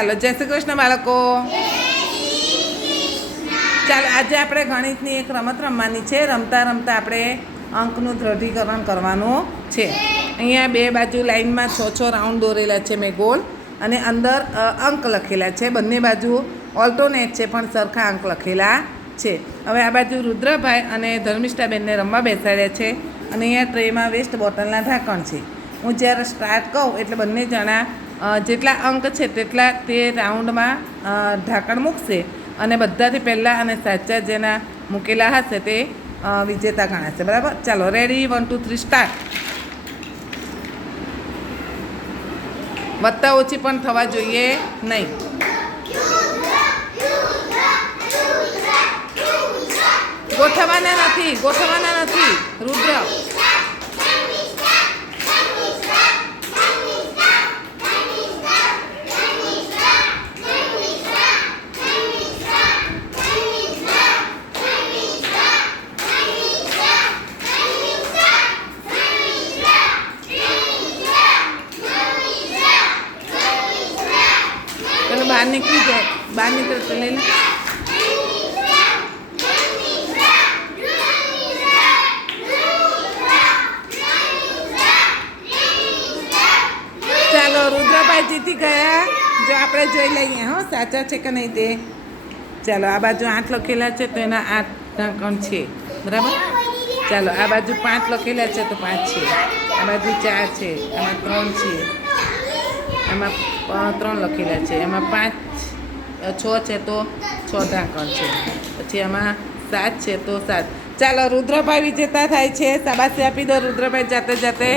ચાલો, જય શ્રી કૃષ્ણ બાળકો. ચાલો, આજે આપણે ગણિતની એક રમત રમવાની છે. રમતા રમતા આપણે અંકનું દ્રઢીકરણ કરવાનું છે. અહીંયા બે બાજુ લાઈનમાં છ છ રાઉન્ડ દોરેલા છે મેં ગોલ અને અંદર અંક લખેલા છે. બંને બાજુ ઓલ્ટોનેટ છે, પણ સરખા અંક લખેલા છે. હવે આ બાજુ રુદ્રભાઈ અને ધર્મિષ્ઠાબેનને રમવા બેસાડ્યા છે અને અહીંયા ટ્રેમાં વેસ્ટ બોટલના ઢાંકણ છે. હું જ્યારે સ્ટાર્ટ કહું એટલે બંને જણા જેટલા અંક છે તેટલા તે રાઉન્ડમાં ઢાંકણ મૂકશે અને બધાથી પહેલાં અને સાચા જેના મૂકેલા હશે તે વિજેતા ગણાશે. બરાબર? ચાલો ready one two three start વત્તા ઓછી પણ થવા જોઈએ નહીં. ગોઠવાના નથી ગોઠવાના નથી. રુદ્ર. બહાર નીકળી જાય. બહાર નીકળે તો ચાલો, રુદ્રભાઈ જીતી ગયા. જો આપણે જોઈ લઈએ, હો, સાચા છે કે નહીં તે? ચાલો, આ બાજુ આઠ લખેલા છે, તો એના આઠ ઢાંકણ છે. બરાબર? ચાલો, આ બાજુ પાંચ લખેલા છે, તો પાંચ છે. આ બાજુ ચાર છે, આમાં ત્રણ છે. એમાં ત્રણ લખેલા છે. એમાં પાંચ છ છે તો છ ઢાંકણ છે. પછી એમાં સાત છે તો સાત. ચાલો, રુદ્રભાઈ વિજેતા થાય છે. શાબાશી આપી દો, રુદ્રભાઈ જાતે જાતે.